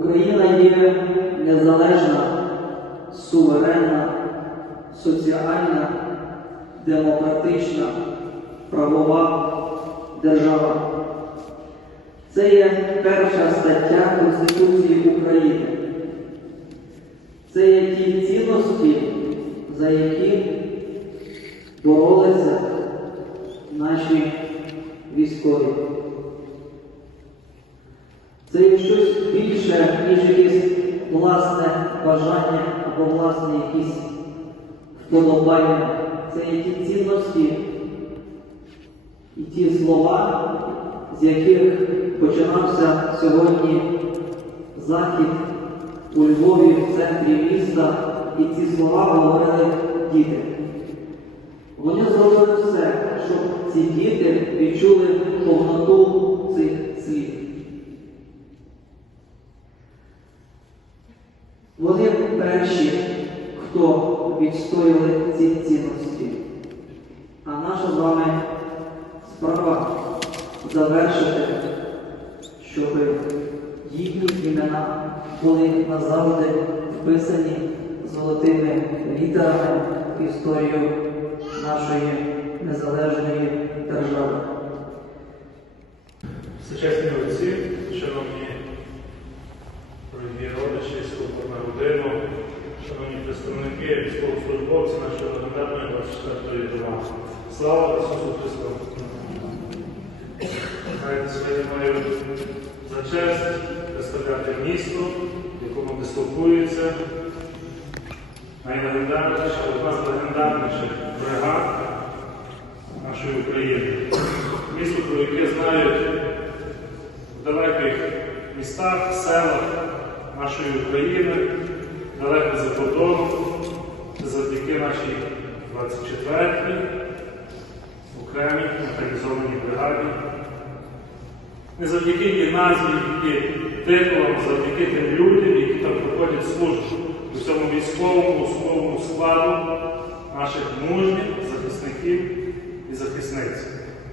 Україна є незалежна, суверенна, соціальна, демократична, правова держава. Це є перша стаття Конституції України. Це є ті цінності, за які боролися наші військові. Це є щось більше, ніж якесь власне бажання або власне якісь вподобання. Це є ті цінності і ті слова, з яких починався сьогодні захід у Львові в центрі міста, і ці слова говорили діти. Вони зробили все, щоб ці діти відчули Вони перші, хто відстояли ці цінності. А наша з вами справа завершити, щоб їхні імена були назавжди вписані золотими літерами в історію нашої незалежної держави. Сучасні отці, шановні дорогі родичі, слухана родину, шановні представники, військовослужбовці нашої легендарної 24-ї громади. Слава Ісусу Христу! Знаєте, сьогодні маю за честь представляти місто, в якому дислокується найлегендарніша, одна з легендарніших бригад нашої України. Місто, про яке знають в далеких містах, селах нашої України, далеко за кордоном, завдяки нашій 24-й окремій механізованій бригаді. Не завдяки її назві, тільки титулам, завдяки тим людям, які там проходять службу у цьому військовому особовому складу наших мужніх.